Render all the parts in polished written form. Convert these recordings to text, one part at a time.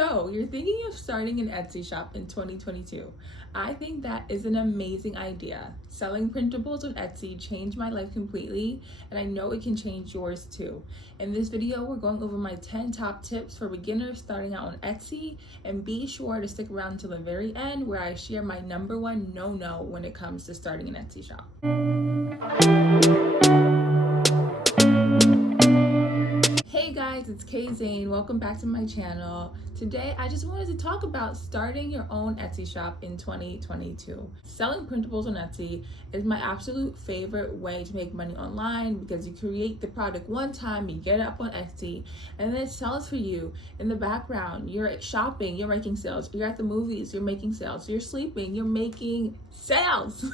So, you're thinking of starting an Etsy shop in 2022. I think that is an amazing idea. Selling printables on Etsy changed my life completely, and I know it can change yours too. In this video, we're going over my 10 top tips for beginners starting out on Etsy, and be sure to stick around to the very end where I share my #1 no-no when it comes to starting an Etsy shop. Hey guys, it's Zane. Welcome back to my channel. Today, I just wanted to talk about starting your own Etsy shop in 2022. Selling printables on Etsy is my absolute favorite way to make money online because you create the product one time, you get it up on Etsy, and then it sells for you in the background. You're shopping, you're making sales. You're at the movies, you're making sales. You're sleeping, you're making sales.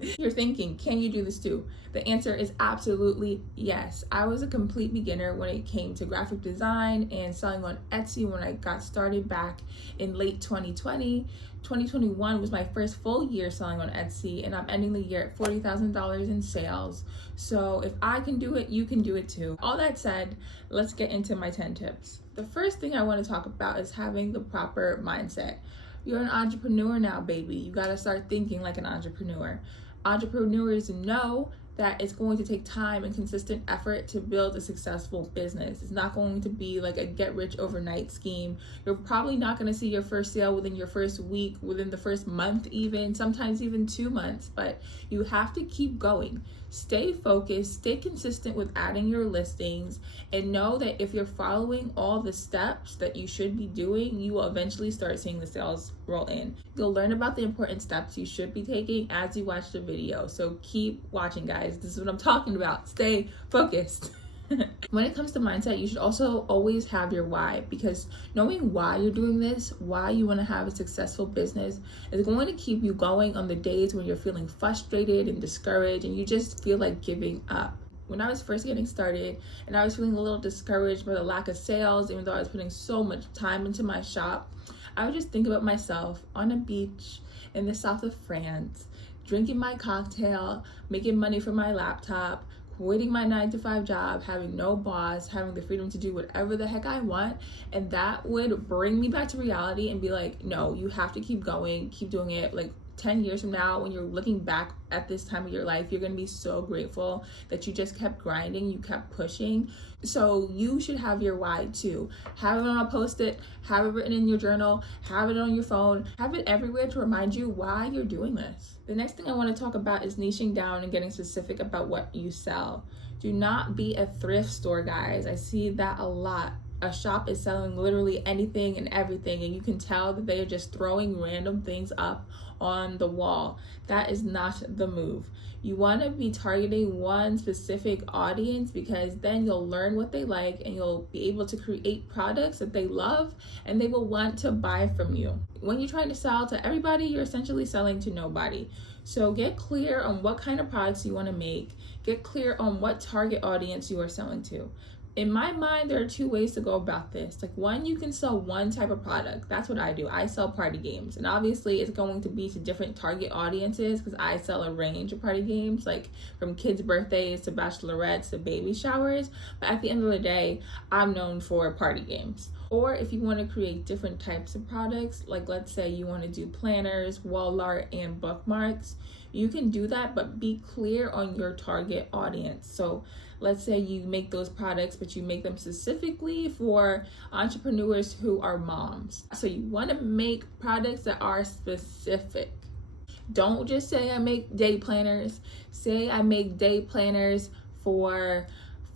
You're thinking, can you do this too? The answer is absolutely yes. I was a complete beginner when it came to graphic design and selling on Etsy when I got started back in late 2020. 2021 was my first full year selling on Etsy, and I'm ending the year at $40,000 in sales. So if I can do it, you can do it too. All that said, let's get into my 10 tips. The first thing I want to talk about is having the proper mindset. You're an entrepreneur now, baby. You got to start thinking like an entrepreneur. Entrepreneurs know that it's going to take time and consistent effort to build a successful business. It's not going to be like a get rich overnight scheme. You're probably not going to see your first sale within your first week, within the first month even, sometimes even 2 months, but you have to keep going. Stay focused, stay consistent with adding your listings, and know that if you're following all the steps that you should be doing, you will eventually start seeing the sales roll in. You'll learn about the important steps you should be taking as you watch the video. So keep watching, guys. This is what I'm talking about. Stay focused. When it comes to mindset, you should also always have your why, because knowing why you're doing this, why you want to have a successful business, is going to keep you going on the days when you're feeling frustrated and discouraged and you just feel like giving up. When I was first getting started and I was feeling a little discouraged by the lack of sales, even though I was putting so much time into my shop, I would just think about myself on a beach in the south of France, drinking my cocktail, making money from my laptop, quitting my 9-to-5 job, having no boss, having the freedom to do whatever the heck I want. And that would bring me back to reality and be like, no, you have to keep going, keep doing it. Like 10 years from now, when you're looking back at this time of your life, you're going to be so grateful that you just kept grinding, you kept pushing. So you should have your why too. Have it on a post-it, have it written in your journal, have it on your phone, have it everywhere to remind you why you're doing this. The next thing I want to talk about is niching down and getting specific about what you sell. Do not be a thrift store, guys. I see that a lot. A shop is selling literally anything and everything, and you can tell that they are just throwing random things up on the wall. That is not the move. You want to be targeting one specific audience, because then you'll learn what they like and you'll be able to create products that they love and they will want to buy from you. When you're trying to sell to everybody, you're essentially selling to nobody. So get clear on what kind of products you want to make. Get clear on what target audience you are selling to. In my mind, there are 2 ways to go about this. Like, one, you can sell one type of product. That's what I do. I sell party games. And obviously it's going to be to different target audiences because I sell a range of party games, like from kids' birthdays to bachelorettes to baby showers. But at the end of the day, I'm known for party games. Or if you want to create different types of products, like let's say you want to do planners, wall art, and bookmarks, you can do that, but be clear on your target audience. So let's say you make those products, but you make them specifically for entrepreneurs who are moms. So you want to make products that are specific. Don't just say I make day planners. Say I make day planners for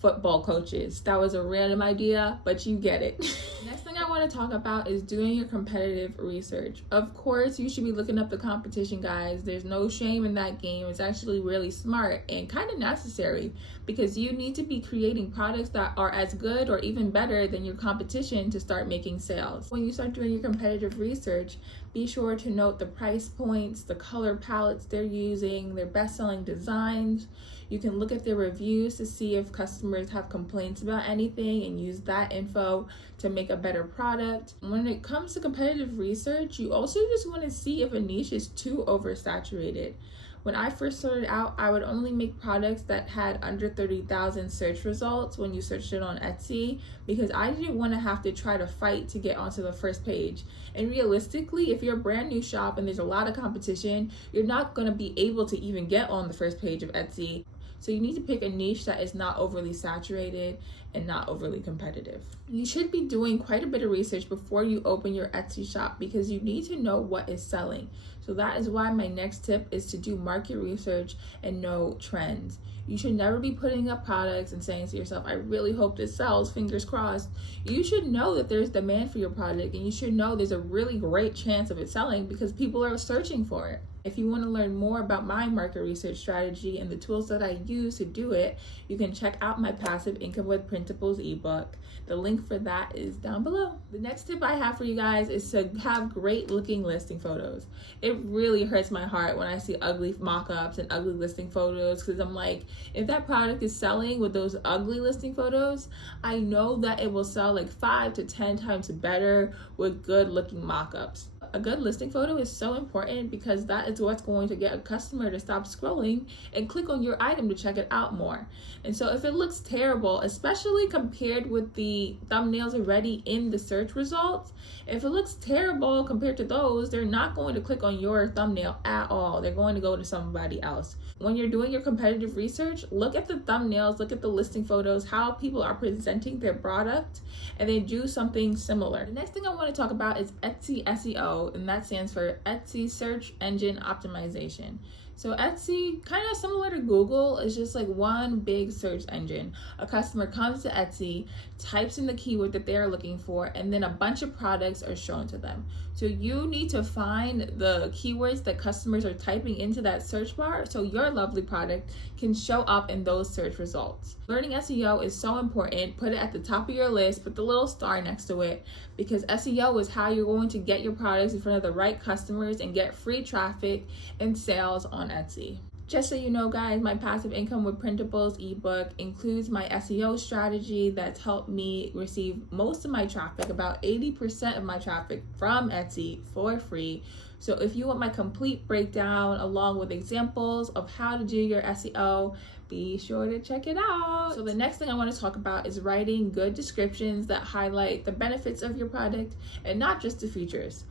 football coaches. That was a random idea, but you get it. Next thing I want to talk about is doing your competitive research. Of course, you should be looking up the competition, guys. There's no shame in that game. It's actually really smart and kind of necessary, because you need to be creating products that are as good or even better than your competition to start making sales. When you start doing your competitive research, be sure to note the price points, the color palettes they're using, their best-selling designs. You can look at their reviews to see if customers have complaints about anything and use that info to make a better product. When it comes to competitive research, you also just want to see if a niche is too oversaturated. When I first started out, I would only make products that had under 30,000 search results when you searched it on Etsy, because I didn't want to have to try to fight to get onto the first page. And realistically, if you're a brand new shop and there's a lot of competition, you're not going to be able to even get on the first page of Etsy. So you need to pick a niche that is not overly saturated and not overly competitive. You should be doing quite a bit of research before you open your Etsy shop, because you need to know what is selling. So that is why my next tip is to do market research and know trends. You should never be putting up products and saying to yourself, I really hope this sells, fingers crossed. You should know that there's demand for your product, and you should know there's a really great chance of it selling because people are searching for it. If you want to learn more about my market research strategy and the tools that I use to do it, you can check out my Passive Income with Printables ebook. The link for that is down below. The next tip I have for you guys is to have great looking listing photos. It really hurts my heart when I see ugly mock-ups and ugly listing photos, because I'm like, if that product is selling with those ugly listing photos, I know that it will sell like 5 to 10 times better with good looking mock-ups. A good listing photo is so important because that is what's going to get a customer to stop scrolling and click on your item to check it out more. And so if it looks terrible, especially compared with the thumbnails already in the search results, if it looks terrible compared to those, they're not going to click on your thumbnail at all. They're going to go to somebody else. When you're doing your competitive research, look at the thumbnails, look at the listing photos, how people are presenting their product, and then do something similar. The next thing I want to talk about is Etsy SEO, and that stands for Etsy Search Engine Optimization. So Etsy, kind of similar to Google, is just like one big search engine. A customer comes to Etsy, types in the keyword that they're looking for, and then a bunch of products are shown to them. So you need to find the keywords that customers are typing into that search bar so your lovely product can show up in those search results. Learning SEO is so important. Put it at the top of your list, put the little star next to it, because SEO is how you're going to get your products in front of the right customers and get free traffic and sales on Etsy. Just so you know, guys, my Passive Income with Printables ebook includes my SEO strategy that's helped me receive most of my traffic, about 80% of my traffic, from Etsy for free. So if you want my complete breakdown along with examples of how to do your SEO, be sure to check it out. So the next thing I want to talk about is writing good descriptions that highlight the benefits of your product and not just the features.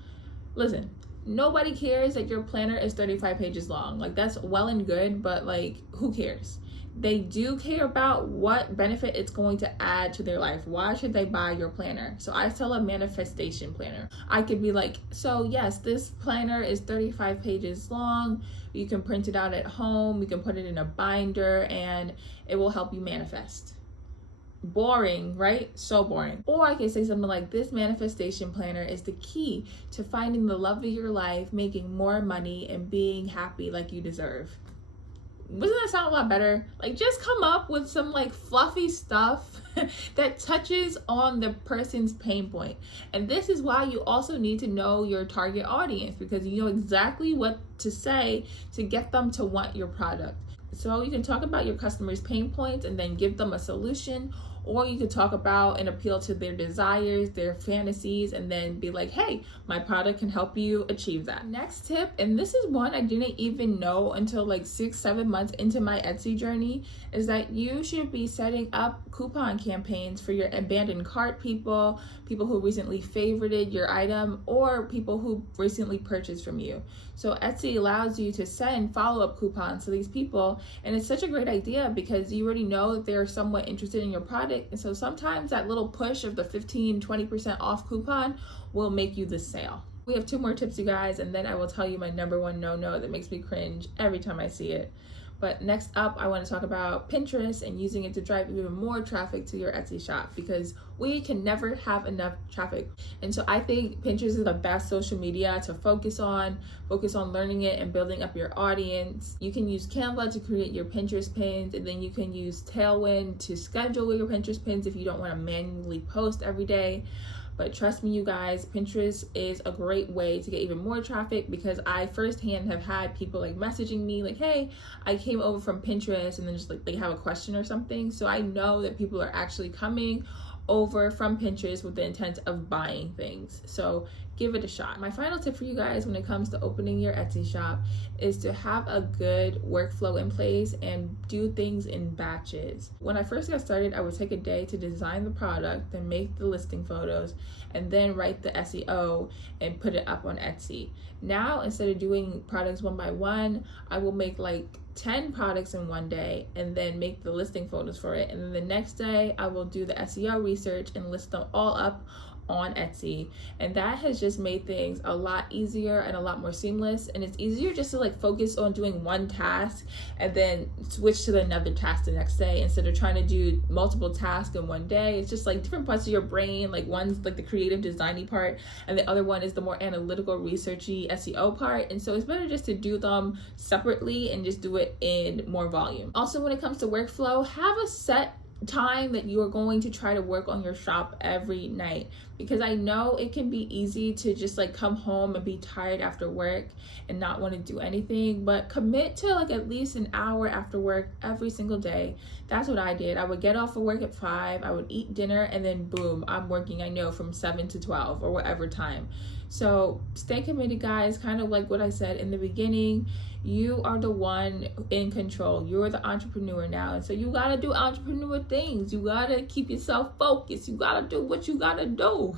Listen, nobody cares that your planner is 35 pages long. Like, that's well and good, but like, who cares? They do care about what benefit it's going to add to their life. Why should they buy your planner? So I sell a manifestation planner. I could be like, so yes, this planner is 35 pages long. You can print it out at home. You can put it in a binder and it will help you manifest. Boring, right? So boring. Or I can say something like, this manifestation planner is the key to finding the love of your life, making more money, and being happy like you deserve. Doesn't that sound a lot better? Like, just come up with some like fluffy stuff that touches on the person's pain point. And this is why you also need to know your target audience, because you know exactly what to say to get them to want your product. So you can talk about your customers' pain points and then give them a solution, or you could talk about and appeal to their desires, their fantasies, and then be like, hey, my product can help you achieve that. Next tip, and this is one I didn't even know until like 6-7 months into my Etsy journey, is that you should be setting up coupon campaigns for your abandoned cart people, people who recently favorited your item, or people who recently purchased from you. So Etsy allows you to send follow-up coupons to these people, and it's such a great idea because you already know that they're somewhat interested in your product. And so sometimes that little push of the 15-20% off coupon will make you the sale. We have 2 more tips, you guys, and then I will tell you my number 1 no-no that makes me cringe every time I see it. But next up, I want to talk about Pinterest and using it to drive even more traffic to your Etsy shop, because we can never have enough traffic. And so I think Pinterest is the best social media to focus on learning it and building up your audience. You can use Canva to create your Pinterest pins, and then you can use Tailwind to schedule your Pinterest pins if you don't want to manually post every day. But trust me, you guys, Pinterest is a great way to get even more traffic, because I firsthand have had people like messaging me like, hey, I came over from Pinterest, and then just like they have a question or something. So I know that people are actually coming over from Pinterest with the intent of buying things. So give it a shot. My final tip for you guys when it comes to opening your Etsy shop is to have a good workflow in place and do things in batches. When I first got started, I would take a day to design the product, then make the listing photos, and then write the SEO and put it up on Etsy. Now, instead of doing products one by one, I will make like 10 products in one day and then make the listing photos for it. And then the next day, I will do the SEO research and list them all up on Etsy. And that has just made things a lot easier and a lot more seamless. And it's easier just to like focus on doing one task and then switch to another task the next day instead of trying to do multiple tasks in one day. It's just like different parts of your brain. Like one's like the creative designy part and the other one is the more analytical researchy SEO part. And so it's better just to do them separately and just do it in more volume. Also, when it comes to workflow, have a set time that you are going to try to work on your shop every night, because I know it can be easy to just like come home and be tired after work and not want to do anything, but commit to like at least an hour after work every single day. That's what I did. I would get off of work at 5, I would eat dinner, and then boom, I'm working, I know, from 7 to 12 or whatever time. So stay committed, guys. Kind of like what I said in the beginning, you are the one in control. You're the entrepreneur now. And so you gotta do entrepreneur things. You gotta keep yourself focused. You gotta do what you gotta do.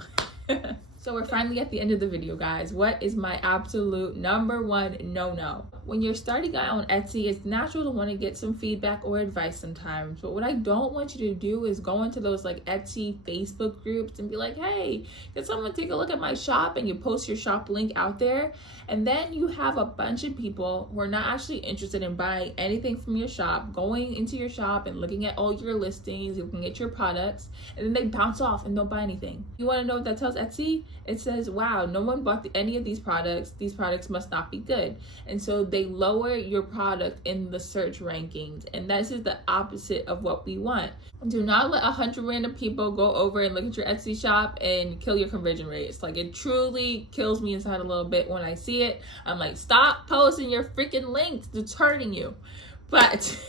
So we're finally at the end of the video, guys. What is my absolute number one no-no? When you're starting out on Etsy, it's natural to want to get some feedback or advice sometimes. But what I don't want you to do is go into those like Etsy Facebook groups and be like, hey, can someone take a look at my shop? And you post your shop link out there. And then you have a bunch of people who are not actually interested in buying anything from your shop, going into your shop and looking at all your listings, looking at your products, and then they bounce off and don't buy anything. You want to know what that tells Etsy? It says, wow, no one bought any of these products. These products must not be good. And so they lower your product in the search rankings. And this is the opposite of what we want. Do not let 100 random people go over and look at your Etsy shop and kill your conversion rates. Like, it truly kills me inside a little bit when I see it. I'm like, stop posting your freaking links. It's hurting you. But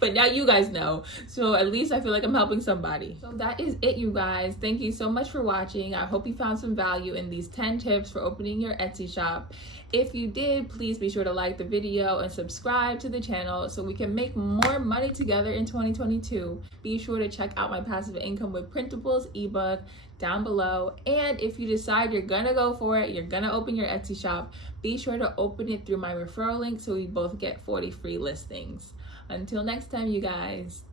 but now you guys know, so at least I feel like I'm helping somebody. So that is it, you guys. Thank you so much for watching. I hope you found some value in these 10 tips for opening your Etsy shop. If you did, please be sure to like the video and subscribe to the channel so we can make more money together in 2022. Be sure to check out my passive income with Printables ebook down below. And if you decide you're gonna go for it, you're gonna open your Etsy shop, be sure to open it through my referral link so we both get 40 free listings. Until next time, you guys.